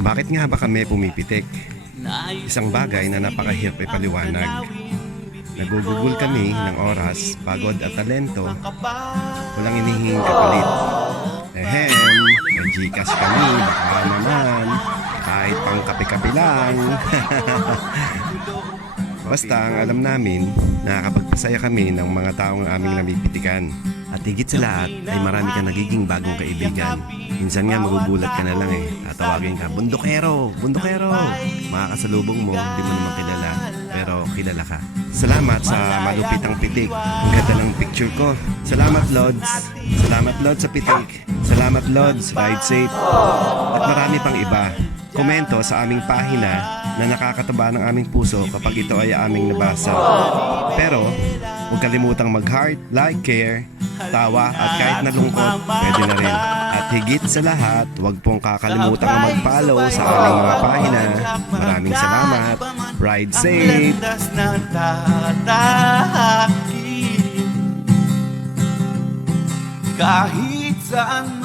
Bakit nga ba kami pumipitik? Isang bagay na napakahirap ipaliwanag. Nagugugol kami ng oras, pagod at talento. Walang inihinging kapalit. Ehem, may Gcash kami, baka naman. Kahit pang kape-kape lang. Basta ang alam namin, nakakapagpasaya kami ng mga taong aming namipitikan. At higit sa lahat ay marami kang nagiging bagong kaibigan. Minsan nga magugulat ka na lang tatawagin ka, bundokero, bundokero. Makakasalubong mo, di mo naman kilala, pero kilala ka. Salamat sa malupitang pitik. Ang ganda ng picture ko. Salamat Lods. Salamat Lods sa pitik. Salamat Lods, ride safe. At marami pang iba. Komento sa aming pahina na nakakataba ng aming puso kapag ito ay aming nabasa. Pero huwag kalimutang mag-heart, like, care, tawa at kahit nalungkot, pwede na rin. At higit sa lahat, huwag pong kakalimutan na mag-follow sa aming mga pahina. Maraming salamat. Ride safe! Kahit saan